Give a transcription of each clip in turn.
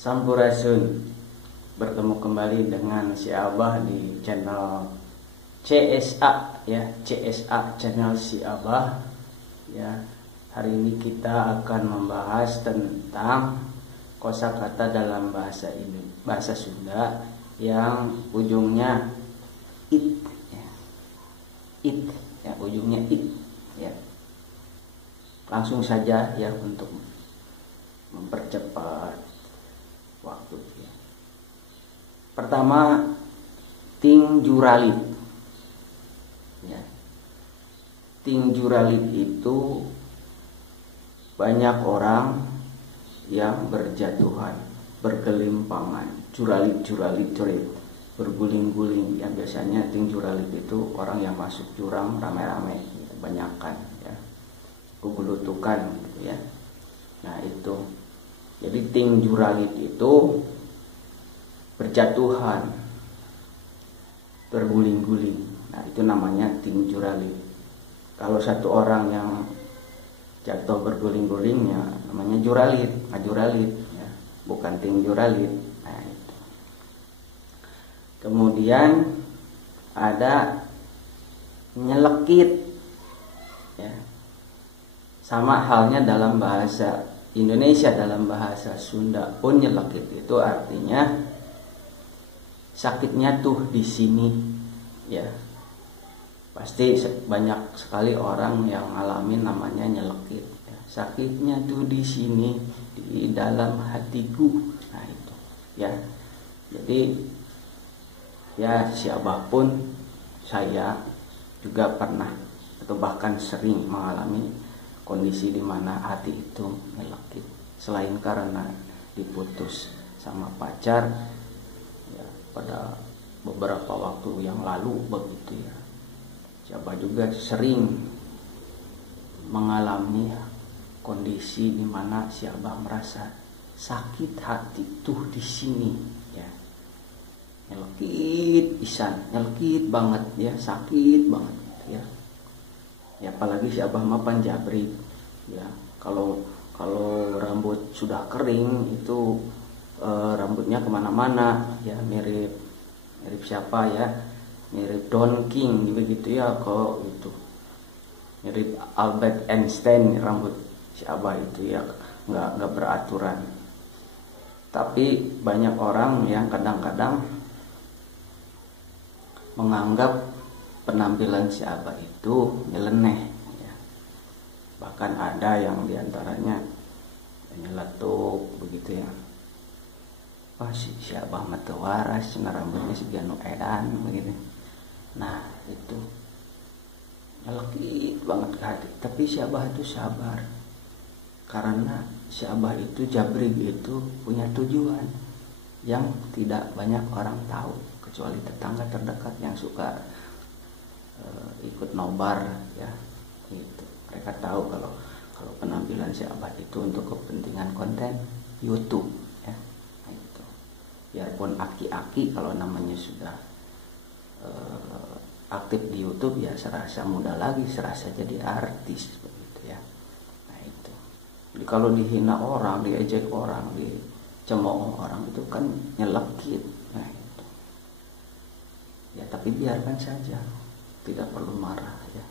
Sampurasun, bertemu kembali dengan si Abah di channel CSA ya, CSA channel si Abah ya. Hari ini kita akan membahas tentang kosakata dalam bahasa Sunda yang ujungnya it ya. It ya, ujungnya it ya. Langsung saja ya untuk mempercepat waktu ya. Pertama, tingjuralit ya. Tingjuralit itu banyak orang yang berjatuhan, bergelimpangan, juralit, berguling-guling ya. Biasanya tingjuralit itu orang yang masuk jurang rame-rame ya, banyakan ya, gugulutukan gitu ya. Nah itu, jadi tingjuralit itu berjatuhan, berguling-guling. Nah itu namanya tingjuralit. Kalau satu orang yang jatuh berguling-guling ya namanya juralit, ngajuralit ya, bukan tingjuralit. Nah itu. Kemudian ada nyelekit ya. Sama halnya dalam bahasa Indonesia, dalam bahasa Sunda pun nyelekit itu artinya sakitnya tuh di sini ya. Pasti banyak sekali orang yang ngalamin namanya nyelekit ya. Sakitnya tuh di sini, di dalam hatiku. Nah itu ya. Jadi ya siapapun, saya juga pernah atau bahkan sering mengalami kondisi di mana hati itu nyelekit. Selain karena diputus sama pacar ya, pada beberapa waktu yang lalu begitu ya. Siapa juga sering mengalami kondisi di mana siapa merasa sakit hati tuh di sini ya. Nyelekit pisan, nyelekit banget ya, sakit banget ya. Ya apalagi siapa mah panjabrik ya. Kalau rambut sudah kering itu rambutnya kemana-mana ya, mirip siapa ya, mirip Don King begitu ya, kok itu mirip Albert Einstein rambut si Abah itu ya, nggak beraturan. Tapi banyak orang yang kadang-kadang menganggap penampilan si Abah itu nyeleneh ya. Bahkan ada yang diantaranya nyeletuk begitu ya. Wah si Abah mah teu waras, rambutnya si Ganu edan begitu. Nah itu nyelekit banget ke hati. Tapi si Abah itu sabar, karena si Abah itu jabrig itu punya tujuan yang tidak banyak orang tahu kecuali tetangga terdekat yang suka ikut nobar ya gitu. Mereka tahu kalau penampilan si Abah itu untuk kepentingan konten YouTube ya. Nah, itu biarpun aki-aki kalau namanya sudah aktif di YouTube ya serasa muda lagi, serasa jadi artis begitu ya. Nah itu. Jadi kalau dihina orang, diejek orang, dicemooh orang itu kan nyelekit. Nah itu. Ya tapi biarkan saja, tidak perlu marah ya.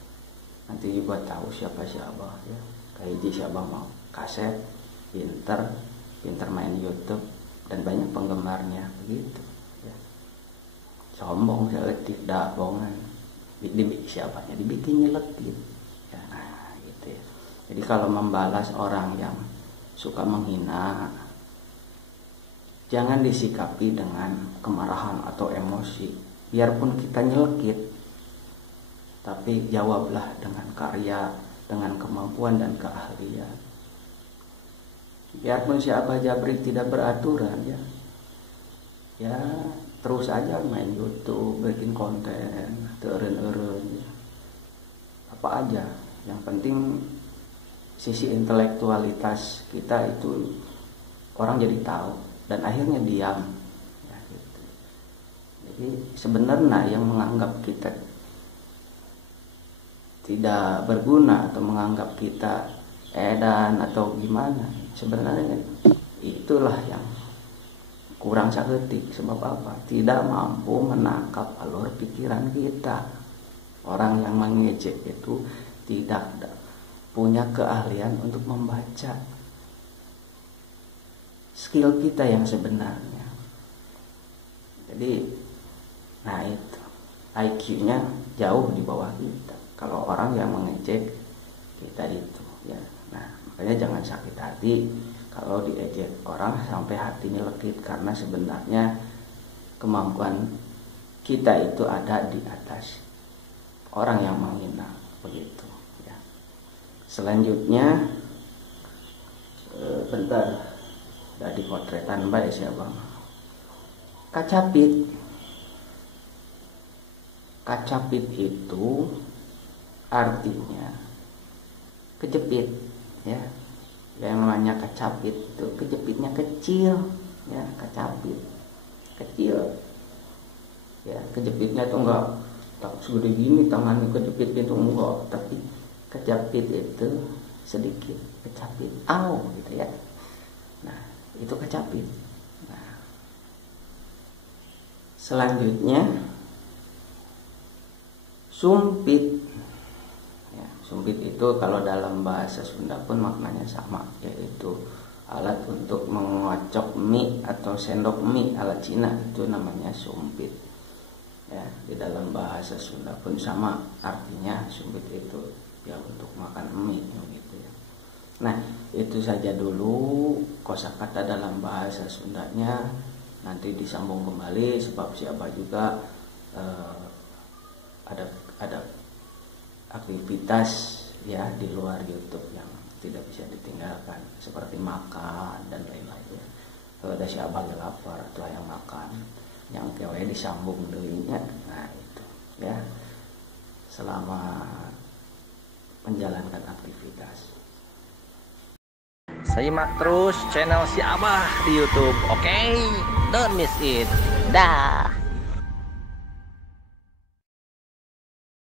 Nanti juga tahu siapa Abah ya. Kayak siapa mau kaset, pinter main YouTube dan banyak penggemarnya begitu. Sombong, selektif, bongan, siapanya dibikin nyelekit ya, nah gitu ya. Jadi kalau membalas orang yang suka menghina, jangan disikapi dengan kemarahan atau emosi. Biarpun kita nyelekit, tapi jawablah dengan karya, dengan kemampuan dan keahlian. Biarpun si Abah Jabrik tidak beraturan ya terus aja main YouTube, bikin konten, teureun-eureun ya. Apa aja, yang penting sisi intelektualitas kita itu orang jadi tahu dan akhirnya diam ya, gitu. Jadi sebenarnya yang menganggap kita tidak berguna atau menganggap kita edan atau gimana, sebenarnya itulah yang kurang saeutik. Sebab apa? Tidak mampu menangkap alur pikiran kita. Orang yang mengejek itu tidak punya keahlian untuk membaca skill kita yang sebenarnya. Jadi, nah itu IQ-nya jauh di bawah kita. Kalau orang yang mengejek kita itu, ya. Nah, makanya jangan sakit hati kalau diejek orang sampai hatinya lekit, karena sebenarnya kemampuan kita itu ada di atas orang yang menghina, begitu ya. Selanjutnya bentar, udah dipotretan baik ya bang. Kacapit itu artinya kejepit ya. Yang namanya kacapit itu kejepitnya kecil ya, kacapit kecil ya. Kejepitnya itu enggak tak segede gini tangannya, kejepit itu enggak, tapi kejepit itu sedikit kecapit, gitu ya. Nah itu kecapit. Nah selanjutnya sumpit ya, sumpit itu kalau dalam bahasa Sunda pun maknanya sama, yaitu alat untuk mengocok mie atau sendok mie ala Cina, itu namanya sumpit ya. Di dalam bahasa Sunda pun sama artinya sumpit itu ya, untuk makan mie gitu ya. Nah itu saja dulu kosakata dalam bahasa Sundanya, nanti disambung kembali sebab siapa juga ada aktivitas ya di luar YouTube yang tidak bisa ditinggalkan, seperti makan dan lain-lain ya. Kalau ada siapa lapar atau yang makan, yang kewe disambung dulunya. Nah itu ya, selamat menjalankan aktivitas. Simak terus channel si Abah di YouTube. Oke, don't miss it. Dah.